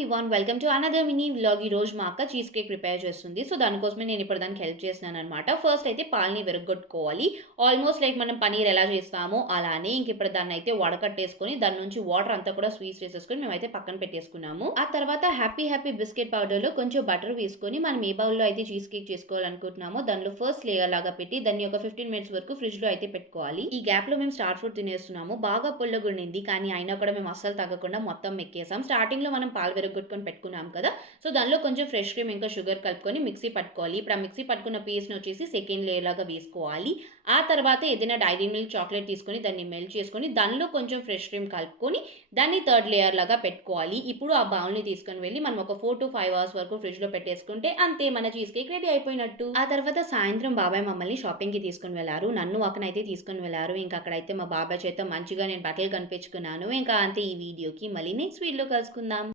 Everyone welcome to another mini vlog. ఈ రోజు మా అక్క చీజ్ కేక్ ప్రిపేర్ చేస్తుంది. సో దానికోసమే నేను ఇప్పుడు దానికి హెల్ప్ చేస్తున్నాననమాట. ఫస్ట్ అయితే పాలని విరగ్గొట్టుకోవాలి. ఆల్మోస్ట్ లైక్ మనం పనీర్ ఎలా చేస్తామో అలానే ఇంక ఇప్పుడు దాన్నయితే వడకట్టేసుకొని దాని నుంచి వాటర్ అంతా కూడా స్వీజ్ చేసేసుకొని మేమైతే పక్కన పెట్టేసుకున్నాము. ఆ తర్వాత హ్యాపీ బిస్కెట్ పౌడర్‌లో కొంచెం బటర్ వేసుకొని మనం ఏ బౌల్‌లో అయితే చీజ్ కేక్ చేసుకోవాలనుకుంటున్నామో దానిలో ఫస్ట్ లేయర్ లాగా పెట్టి దాన్ని ఒక 15 మినిట్స్ వరకు ఫ్రిడ్జ్‌లో అయితే పెట్టుకోవాలి. ఈ గ్యాప్‌లో మేము స్టార్ ఫ్రూట్ తినేస్తున్నాము. బాగా పుల్లగుండింది. కానీ అయినా కూడా మేము అస్సలు తగ్గకుండా మొత్తం ఎక్కేసాం. స్టార్టింగ్‌లో మనం పాలు విరగ్గొట్టుకొని పెట్టుకున్నాం కదా! సో, దానిలో కొంచెం ఫ్రెష్ క్రీమ్ ఇంకా షుగర్ కలుపుకొని మిక్సీ పట్టుకోవాలి. ఇప్పుడు ఆ మిక్సీ పట్టుకున్న పేస్ట్‌ని వచ్చేసి సెకండ్ లేయర్ లాగా వేసుకోవాలి. ఆ తర్వాత ఏదైనా డైరీ మిల్క్ చాక్లేట్ తీసుకొని దాన్ని మెల్ట్ చేసుకొని దానిలో కొంచెం ఫ్రెష్ క్రీమ్ కలుపుకొని దాన్ని థర్డ్ లేయర్ లాగా పెట్టుకోవాలి. ఇప్పుడు ఆ బౌల్‌ని తీసుకొని వెళ్లి మనం ఒక 4-5 అవర్స్ వరకు ఫ్రిడ్జ్‌లో పెట్టేసుకుంటే అంతే మన చీజ్ కేక్ రెడీ అయిపోయినట్టు. ఆ తర్వాత సాయంత్రం బాబాయ్ మమ్మల్ని షాపింగ్‌కి తీసుకొని వెళ్లారు. నన్ను అక్కనైతే తీసుకొని వెళ్లారు. ఇంకా అక్కడైతే మా బాబాయ్ చేత మంచిగా నేను బట్టలు కనిపించుకున్నాను. ఇంకా అంతే ఈ వీడియోకి. మళ్ళీ నెక్స్ట్ వీడియోలో కలుసుకుందాం.